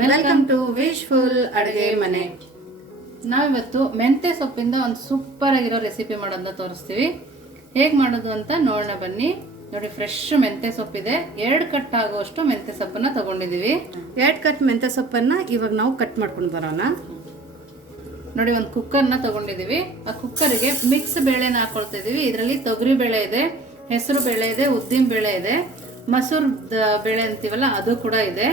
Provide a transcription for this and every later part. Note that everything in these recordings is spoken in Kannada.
ವೆಲ್ಕಮ್ ಟು ವಿಶ್ಫುಲ್ ಅಡುಗೆ ಮನೆ. ನಾವಿವತ್ತು ಮೆಂತ್ಯ ಸೊಪ್ಪಿಂದ ಒಂದು ಸೂಪರ್ ಆಗಿರೋ ರೆಸಿಪಿ ಮಾಡೋದನ್ನ ತೋರಿಸ್ತೀವಿ. ಹೇಗೆ ಮಾಡೋದು ಅಂತ ನೋಡೋಣ ಬನ್ನಿ. ನೋಡಿ, ಫ್ರೆಶ್ ಮೆಂತ್ಯ ಸೊಪ್ಪಿದೆ. 2 ಕಟ್ ಆಗುವಷ್ಟು ಮೆಂತ್ಯ ಸೊಪ್ಪನ್ನ ತಗೊಂಡಿದೀವಿ. 2 ಕಟ್ ಮೆಂತ್ಯ ಸೊಪ್ಪನ್ನ ಇವಾಗ ನಾವು ಕಟ್ ಮಾಡ್ಕೊಂಡು ಬರೋಣ. ನೋಡಿ, ಒಂದು ಕುಕ್ಕರ್ನ ತಗೊಂಡಿದೀವಿ. ಆ ಕುಕ್ಕರ್ಗೆ ಮಿಕ್ಸ್ ಬೇಳೆನ ಹಾಕೊಳ್ತಾ ಇದೀವಿ. ಇದರಲ್ಲಿ ತೊಗರಿ ಬೇಳೆ ಇದೆ, ಹೆಸರು ಬೇಳೆ ಇದೆ, ಉದ್ದಿನ ಬೇಳೆ ಇದೆ, ಮಸೂರ್ ಬೇಳೆ ಅಂತೀವಲ್ಲ ಅದು ಕೂಡ ಇದೆ.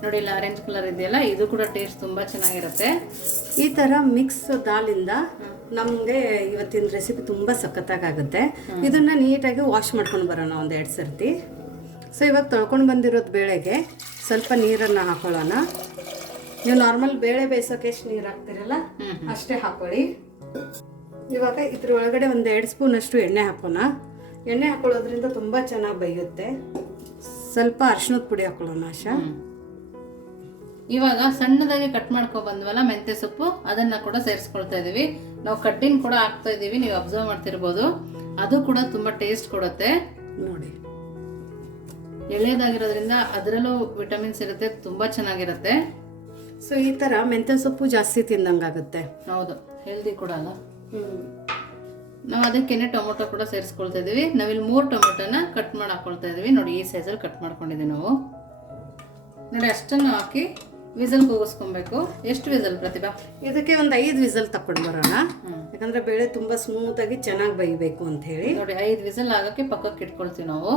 ನೋಡಿ, ಇಲ್ಲಿ ಆರೆಂಜ್ ಕಲರ್ ಇದೆಯಲ್ಲ, ಇದು ಕೂಡ ಟೇಸ್ಟ್ ತುಂಬಾ ಚೆನ್ನಾಗಿರುತ್ತೆ. ಈ ತರ ಮಿಕ್ಸ್ ದಾಲಿಂದ ನಮಗೆ ಇವತ್ತಿನ ರೆಸಿಪಿ ತುಂಬಾ ಸಖತ್ತಾಗುತ್ತೆ. ಇದನ್ನ ನೀಟಾಗಿ ವಾಶ್ ಮಾಡ್ಕೊಂಡು ಬರೋಣ 1-2 ಸರ್ತಿ. ಸೊ ಇವಾಗ ತೊಳ್ಕೊಂಡು ಬಂದಿರೋದು ಬೇಳೆಗೆ ಸ್ವಲ್ಪ ನೀರನ್ನು ಹಾಕೊಳ್ಳೋಣ. ನೀವು ನಾರ್ಮಲ್ ಬೇಳೆ ಬೇಯಿಸೋಕೆ ಎಷ್ಟು ನೀರು ಹಾಕ್ತಿರಲ್ಲ ಅಷ್ಟೇ ಹಾಕೊಳ್ಳಿ. ಇವಾಗ ಇದ್ರ ಒಳಗಡೆ 1-2 ಸ್ಪೂನ್ ಅಷ್ಟು ಎಣ್ಣೆ ಹಾಕೋಣ. ಎಣ್ಣೆ ಹಾಕೊಳ್ಳೋದ್ರಿಂದ ತುಂಬಾ ಚೆನ್ನಾಗಿ ಬೇಯುತ್ತೆ. ಸ್ವಲ್ಪ ಅರಿಶಿಣದ ಪುಡಿ ಹಾಕೊಳ್ಳೋಣ ಆಶಾ. ಇವಾಗ ಸಣ್ಣದಾಗಿ ಕಟ್ ಮಾಡ್ಕೊ ಬಂದ್ವಲ್ಲ ಮೆಂತ್ಯ ಸೊಪ್ಪು, ಅದನ್ನ ಕೂಡ ಸೇರಿಸ್ಕೊಳ್ತಾ ಇದೀವಿ. ನಾವು ಕಡ್ಡಿನ ಕೂಡ ಹಾಕ್ತಾ ಇದೀವಿ, ನೀವು ಅಬ್ಸರ್ವ್ ಮಾಡ್ತಿರ್ಬೋದು. ಅದು ಕೂಡ ತುಂಬಾ ಟೇಸ್ಟ್ ಕೊಡುತ್ತೆ. ನೋಡಿ, ಎಳೆದಾಗಿರೋದ್ರಿಂದ ಅದರಲ್ಲೂ ವಿಟಮಿನ್ಸ್ ಇರುತ್ತೆ, ತುಂಬಾ ಚೆನ್ನಾಗಿರುತ್ತೆ. ಸೊ ಈ ತರ ಮೆಂತ್ಯ ಸೊಪ್ಪು ಜಾಸ್ತಿ ತಿಂದಂಗಾಗುತ್ತೆ. ಹೌದು, ಹೆಲ್ದಿ ಕೂಡ ಅಲ್ಲ. ನಾವು ಅದಕ್ಕೇನೆ ಟೊಮೊಟೊ ಕೂಡ ಸೇರಿಸ್ಕೊಳ್ತಾ ಇದೀವಿ. ನಾವಿಲ್ಲಿ 3 ಟೊಮೊಟೊನ ಕಟ್ ಮಾಡಿ ಹಾಕೊಳ್ತಾ ಇದೀವಿ. ನೋಡಿ, ಈ ಸೈಜಲ್ಲಿ ಕಟ್ ಮಾಡ್ಕೊಂಡಿದ್ದೀವಿ ನಾವು. ನೋಡಿ, ಅಷ್ಟನ್ನು ಹಾಕಿ ವಿಸಲ್ ಕೂಗಿಸ್ಕೊಬೇಕು. ಎಷ್ಟು ವಿಸಲ್ ಪ್ರತಿಭಾ? ಇದಕ್ಕೆ 5 ವಿಸಲ್ ತಕೊಂಡು ಬರೋಣ. ಯಾಕಂದ್ರೆ ಬೇಳೆ ತುಂಬಾ ಸ್ಮೂತ್ ಆಗಿ ಚೆನ್ನಾಗಿ ಬೇಯಬೇಕು ಅಂತ ಹೇಳಿ. ನೋಡಿ, 5 ವಿಸಲ್ ಆಗಕ್ಕೆ ಪಕ್ಕಕ್ಕೆ ಇಟ್ಕೊಳ್ತೀವಿ ನಾವು.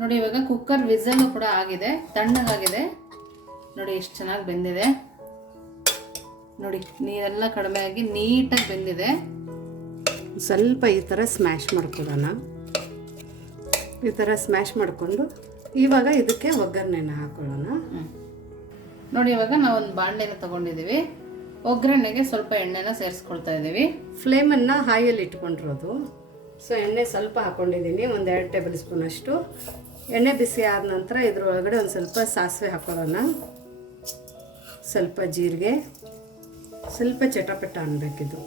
ನೋಡಿ, ಇವಾಗ ಕುಕ್ಕರ್ ವಿಸಲ್ ಕೂಡ ಆಗಿದೆ, ತಣ್ಣಗಾಗಿದೆ. ನೋಡಿ, ಎಷ್ಟು ಚೆನ್ನಾಗಿ ಬೆಂದಿದೆ. ನೋಡಿ, ನೀರೆಲ್ಲ ಕಡಿಮೆ ಆಗಿ ನೀಟಾಗಿ ಬೆಂದಿದೆ. ಸ್ವಲ್ಪ ಈ ತರ ಸ್ಮ್ಯಾಶ್ ಮಾಡ್ಕೊಳ್ಳೋಣ. ಈ ತರ ಸ್ಮ್ಯಾಶ್ ಮಾಡಿಕೊಂಡು ಇವಾಗ ಇದಕ್ಕೆ ಒಗ್ಗರಣೆನ ಹಾಕೊಳ್ಳೋಣ. ನೋಡಿ, ಇವಾಗ ನಾವು ಒಂದು ಬಾಣಲೆನ ತಗೊಂಡಿದ್ದೀವಿ. ಒಗ್ಗರಣೆಗೆ ಸ್ವಲ್ಪ ಎಣ್ಣೆನ ಸೇರಿಸ್ಕೊಳ್ತಾ ಇದ್ದೀವಿ. ಫ್ಲೇಮನ್ನು ಹಾಯಲ್ಲಿ ಇಟ್ಕೊಂಡಿರೋದು. ಸೊ ಎಣ್ಣೆ ಸ್ವಲ್ಪ ಹಾಕೊಂಡಿದ್ದೀನಿ, 1-2 ಟೇಬಲ್ ಸ್ಪೂನ್ ಅಷ್ಟು. ಎಣ್ಣೆ ಬಿಸಿ ಆದ ನಂತರ ಇದ್ರೊಳಗಡೆ ಒಂದು ಸ್ವಲ್ಪ ಸಾಸಿವೆ ಹಾಕೊಳ್ಳೋಣ, ಸ್ವಲ್ಪ ಜೀರಿಗೆ, ಸ್ವಲ್ಪ ಚಟಪಟ ಅನ್ಬೇಕಿದು.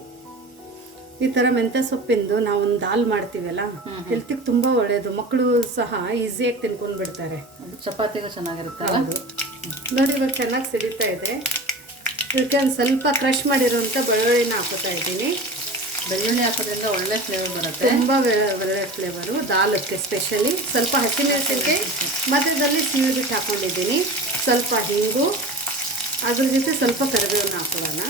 ಈ ಥರ ಮೆಂತ್ಯ ಸೊಪ್ಪಿಂದು ನಾವು ಒಂದು ದಾಲ್ ಮಾಡ್ತೀವಲ್ಲ, ಹೆಲ್ತಿಗೆ ತುಂಬ ಒಳ್ಳೆಯದು. ಮಕ್ಕಳು ಸಹ ಈಸಿಯಾಗಿ ತಿನ್ಕೊಂಡು ಬಿಡ್ತಾರೆ. ಚಪಾತಿಗೂ ಚೆನ್ನಾಗಿರುತ್ತೆ. ನೋಡಿ, ಇವಾಗ ಚೆನ್ನಾಗಿ ಸಿಡಿತಾ ಇದೆ. ಇದಕ್ಕೆ ಒಂದು ಸ್ವಲ್ಪ ಕ್ರಷ್ ಮಾಡಿರೋಂಥ ಬೆಳ್ಳುಳ್ಳಿನ ಹಾಕೋತಾ ಇದ್ದೀನಿ. ಬೆಳ್ಳುಳ್ಳಿ ಹಾಕೋದ್ರಿಂದ ಒಳ್ಳೆ ಫ್ಲೇವರ್ ಬರುತ್ತೆ, ತುಂಬ ಒಳ್ಳೆ ಫ್ಲೇವರು ದಾಲಕ್ಕೆ ಸ್ಪೆಷಲಿ. ಸ್ವಲ್ಪ ಹಸಿಮೆಣಸಿನಕಾಯಿ ಮಧ್ಯದಲ್ಲಿ ಸೀಳ್ಬಿಟ್ಟು ಹಾಕೊಂಡಿದ್ದೀನಿ, ಸ್ವಲ್ಪ ಹಿಂಗು, ಅದ್ರ ಜೊತೆ ಸ್ವಲ್ಪ ಕರಿಬೇವನ್ನ ಹಾಕೊಳ್ಳೋಣ.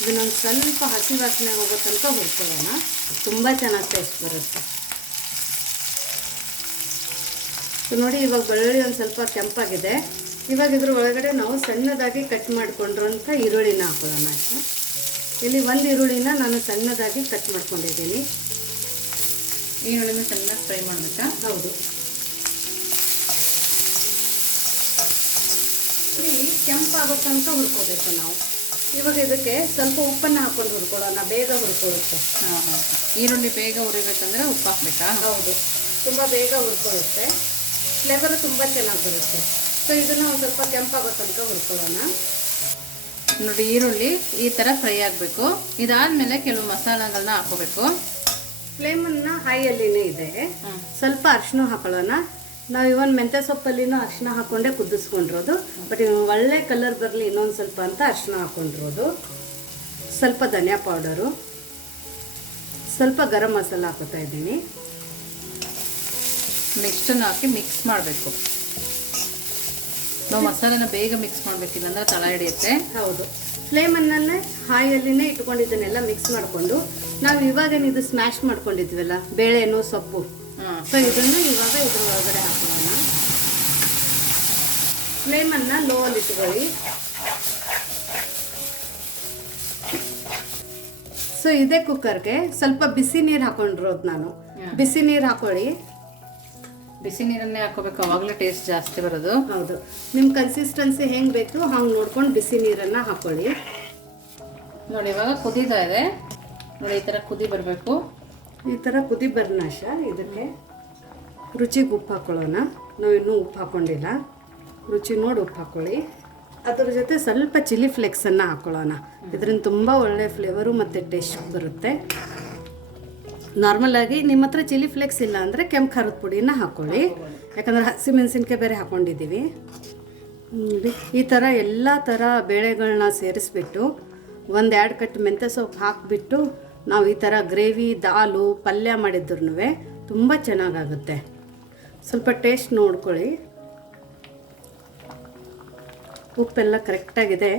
ಇದನ್ನೊಂದು ಸ್ವಲ್ಪ ಹಸಿ ವಾಸನೆ ಹೋಗೋ ತನಕ ಹುರ್ಕೊಳ್ಳೋಣ. ತುಂಬ ಚೆನ್ನಾಗಿ ಟೇಸ್ಟ್ ಬರುತ್ತೆ. ನೋಡಿ, ಇವಾಗ ಬೆಳ್ಳುಳ್ಳಿ ಒಂದು ಸ್ವಲ್ಪ ಕೆಂಪಾಗಿದೆ. ಇವಾಗ ಇದ್ರ ಒಳಗಡೆ ನಾವು ಸಣ್ಣದಾಗಿ ಕಟ್ ಮಾಡಿಕೊಂಡಿರೋಂಥ ಈರುಳ್ಳಿನ ಹಾಕೊಳ್ಳೋಣ. ಇಲ್ಲಿ 1 ಈರುಳ್ಳಿನ ನಾನು ಸಣ್ಣದಾಗಿ ಕಟ್ ಮಾಡ್ಕೊಂಡಿದ್ದೀನಿ. ಈರುಳ್ಳಿನ ಚೆನ್ನಾಗಿ ಫ್ರೈ ಮಾಡಬೇಕಾ? ಹೌದು, ಕೆಂಪಾಗೋ ತನಕ ಹುರ್ಕೋಬೇಕು ನಾವು. ಇವಾಗ ಇದಕ್ಕೆ ಸ್ವಲ್ಪ ಉಪ್ಪನ್ನು ಹಾಕೊಂಡು ಹುರ್ಕೊಳ್ಳೋಣ, ಬೇಗ ಹುರ್ಕೊಳ್ಳುತ್ತೆ. ಈರುಳ್ಳಿ ಬೇಗ ಹುರಿಬೇಕಂದ್ರೆ ಉಪ್ಪು ಹಾಕ್ಬೇಕಾ? ಹೌದು, ತುಂಬ ಬೇಗ ಹುರ್ಕೊಳ್ಳುತ್ತೆ, ಫ್ಲೇವರು ತುಂಬ ಚೆನ್ನಾಗಿ ಬರುತ್ತೆ. ಸೊ ಇದನ್ನು ಒಂದು ಸ್ವಲ್ಪ ಕೆಂಪಾಗೋ ತನಕ ಹುರ್ಕೊಳ್ಳೋಣ. ನೋಡಿ, ಈರುಳ್ಳಿ ಈ ಥರ ಫ್ರೈ ಆಗಬೇಕು. ಇದಾದಮೇಲೆ ಕೆಲವು ಮಸಾಲೆಗಳನ್ನ ಹಾಕೋಬೇಕು. ಫ್ಲೇಮನ್ನು ಹೈಯಲ್ಲಿನೇ ಇದೆ. ಸ್ವಲ್ಪ ಅರಿಶಿನ ಹಾಕೊಳ್ಳೋಣ. ನಾವು ಇವನ್ ಮೆಂತ್ಯ ಸೊಪ್ಪಲ್ಲಿನೂ ಅರಿಶಿನ ಹಾಕೊಂಡೇ ಕುದಿಸ್ಕೊಂಡಿರೋದು, ಬಟ್ ಒಳ್ಳೆ ಕಲರ್ ಬರಲಿ ಇನ್ನೊಂದು ಸ್ವಲ್ಪ ಅಂತ ಅರಿಶಿನ ಹಾಕೊಂಡಿರೋದು. ಸ್ವಲ್ಪ ಧನಿಯಾ ಪೌಡರು, ಸ್ವಲ್ಪ ಗರಂ ಮಸಾಲ ಹಾಕೋತಾ ಇದ್ದೀನಿ. ನೆಕ್ಸ್ಟನ್ನು ಹಾಕಿ ಮಿಕ್ಸ್ ಮಾಡಬೇಕು. ನಾವು ಮಸಾಲೆನ ಬೇಗ ಮಿಕ್ಸ್ ಮಾಡಬೇಕಿಲ್ಲ ಅಂದ್ರೆ ತಳ ಹಿಡಿಯುತ್ತೆ. ಹೌದು, ಫ್ಲೇಮನ್ನಲ್ಲೇ ಹಾಯಲ್ಲಿನೇ ಇಟ್ಕೊಂಡಿದ್ದನ್ನೆಲ್ಲ ಮಿಕ್ಸ್ ಮಾಡಿಕೊಂಡು ನಾವು ಇವಾಗೇನಿದು ಸ್ಮ್ಯಾಶ್ ಮಾಡ್ಕೊಂಡಿದ್ವಲ್ಲ ಬೇಳೆನೂ ಸೊಪ್ಪು, ಸೊ ಇದನ್ನು ಇವಾಗ ಇದ್ರ ಒಳಗಡೆ ಹಾಕೋಣ. ಫ್ಲೇಮನ್ನು ಲೋ ಅಲ್ಲಿ ಇಟ್ಕೊಳ್ಳಿ. ಸೊ ಇದೇ ಕುಕ್ಕರ್ಗೆ ಸ್ವಲ್ಪ ಬಿಸಿ ನೀರು ಹಾಕೊಂಡಿರೋದು ನಾನು. ಬಿಸಿ ನೀರು ಹಾಕೊಳ್ಳಿ. ಬಿಸಿ ನೀರನ್ನೇ ಹಾಕೋಬೇಕು, ಅವಾಗಲೇ ಟೇಸ್ಟ್ ಜಾಸ್ತಿ ಬರೋದು. ಹೌದು, ನಿಮ್ಮ ಕನ್ಸಿಸ್ಟೆನ್ಸಿ ಹೆಂಗೆ ಬೇಕು ಹಂಗೆ ನೋಡ್ಕೊಂಡು ಬಿಸಿ ನೀರನ್ನು ಹಾಕೊಳ್ಳಿ. ನೋಡಿ, ಇವಾಗ ಕುದೀತಾ ಇದೆ. ನೋಡಿ, ಈ ಥರ ಕುದಿ ಬರಬೇಕು. ಈ ಥರ ಕುದಿ ಬರ್ನಾಶ. ಇದಕ್ಕೆ ರುಚಿಗೆ ಉಪ್ಪು ಹಾಕೊಳ್ಳೋಣ. ನಾವು ಇನ್ನೂ ಉಪ್ಪು ಹಾಕ್ಕೊಂಡಿಲ್ಲ, ರುಚಿ ನೋಡಿ ಉಪ್ಪು ಹಾಕ್ಕೊಳ್ಳಿ. ಅದ್ರ ಜೊತೆ ಸ್ವಲ್ಪ ಚಿಲ್ಲಿ ಫ್ಲೇಕ್ಸನ್ನು ಹಾಕ್ಕೊಳ್ಳೋಣ. ಇದರಿಂದ ತುಂಬ ಒಳ್ಳೆ ಫ್ಲೇವರು ಮತ್ತು ಟೇಸ್ಟ್ ಬರುತ್ತೆ. ನಾರ್ಮಲಾಗಿ ನಿಮ್ಮ ಹತ್ರ ಚಿಲ್ಲಿ ಫ್ಲೇಕ್ಸ್ ಇಲ್ಲ ಅಂದರೆ ಕೆಂಪು ಖಾರದ ಪುಡಿನ ಹಾಕ್ಕೊಳ್ಳಿ, ಯಾಕಂದರೆ ಹಸಿಮೆಣಸಿನ್ಕಾಯಿ ಬೇರೆ ಹಾಕ್ಕೊಂಡಿದ್ದೀವಿ. ನೋಡಿ ಈ ಥರ ಎಲ್ಲ ಥರ ಬೇಳೆಗಳನ್ನ ಸೇರಿಸ್ಬಿಟ್ಟು 1-2 ಕಟ್ ಮೆಂತ್ಯ ಸೊಪ್ಪು ಹಾಕಿಬಿಟ್ಟು ನಾವು ಈ ಥರ ಗ್ರೇವಿ ದಾಲು ಪಲ್ಯ ಮಾಡಿದ್ರೂ ತುಂಬ ಚೆನ್ನಾಗಾಗುತ್ತೆ. ಸ್ವಲ್ಪ ಟೇಸ್ಟ್ ನೋಡ್ಕೊಳ್ಳಿ. ಉಪ್ಪೆಲ್ಲ ಕರೆಕ್ಟಾಗಿದೆ.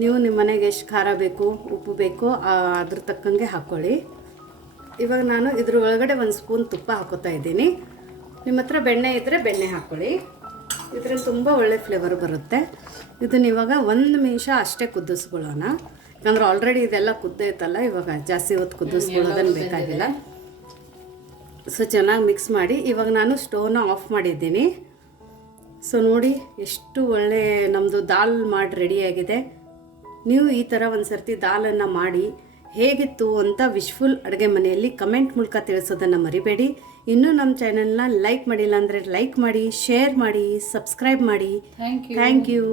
ನೀವು ನಿಮ್ಮ ಮನೆಗೆ ಎಷ್ಟು ಖಾರ ಬೇಕು ಉಪ್ಪು ಬೇಕೋ ಅದ್ರ ತಕ್ಕಂಗೆ ಹಾಕ್ಕೊಳ್ಳಿ. ಇವಾಗ ನಾನು ಇದ್ರ ಒಳಗಡೆ 1 ಸ್ಪೂನ್ ತುಪ್ಪ ಹಾಕೋತಾ ಇದ್ದೀನಿ. ನಿಮ್ಮ ಹತ್ರ ಬೆಣ್ಣೆ ಇದ್ದರೆ ಬೆಣ್ಣೆ ಹಾಕ್ಕೊಳ್ಳಿ, ಇದರಲ್ಲಿ ತುಂಬ ಒಳ್ಳೆ ಫ್ಲೇವರ್ ಬರುತ್ತೆ. ಇದನ್ನ ಇವಾಗ 1 ನಿಮಿಷ ಅಷ್ಟೇ ಕುದಿಸ್ಕೊಳ್ಳೋಣ, ಯಾಕಂದ್ರೆ ಆಲ್ರೆಡಿ ಇದೆಲ್ಲ ಕುದ್ದೈತಲ್ಲ, ಇವಾಗ ಜಾಸ್ತಿ ಹೊತ್ತು ಕುದಿಸ್ಕೊಳ್ಳೋದನ್ನು ಬೇಕಾಗಿಲ್ಲ. ಸೊ ಚೆನ್ನಾಗಿ ಮಿಕ್ಸ್ ಮಾಡಿ ಇವಾಗ ನಾನು ಸ್ಟವ್ನ ಆಫ್ ಮಾಡಿದ್ದೀನಿ. ಸೊ ನೋಡಿ ಎಷ್ಟು ಒಳ್ಳೆ ನಮ್ಮದು ದಾಲ್ ಮಾಡಿ ರೆಡಿಯಾಗಿದೆ. ನೀವು ಈ ಥರ ಒಂದು ಸರ್ತಿ ದಾಲನ್ನು ಮಾಡಿ ಹೇಗಿತ್ತು ಅಂತ ವಿಶ್ಫುಲ್ ಅಡುಗೆ ಮನೆಯಲ್ಲಿ ಕಮೆಂಟ್ ಮೂಲಕ ತಿಳಿಸೋದನ್ನು ಮರಿಬೇಡಿ. ಇನ್ನೂ ನಮ್ಮ ಚಾನಲ್ನ ಲೈಕ್ ಮಾಡಿಲ್ಲ ಅಂದರೆ ಲೈಕ್ ಮಾಡಿ, ಶೇರ್ ಮಾಡಿ, ಸಬ್ಸ್ಕ್ರೈಬ್ ಮಾಡಿ. Thank you. Thank you.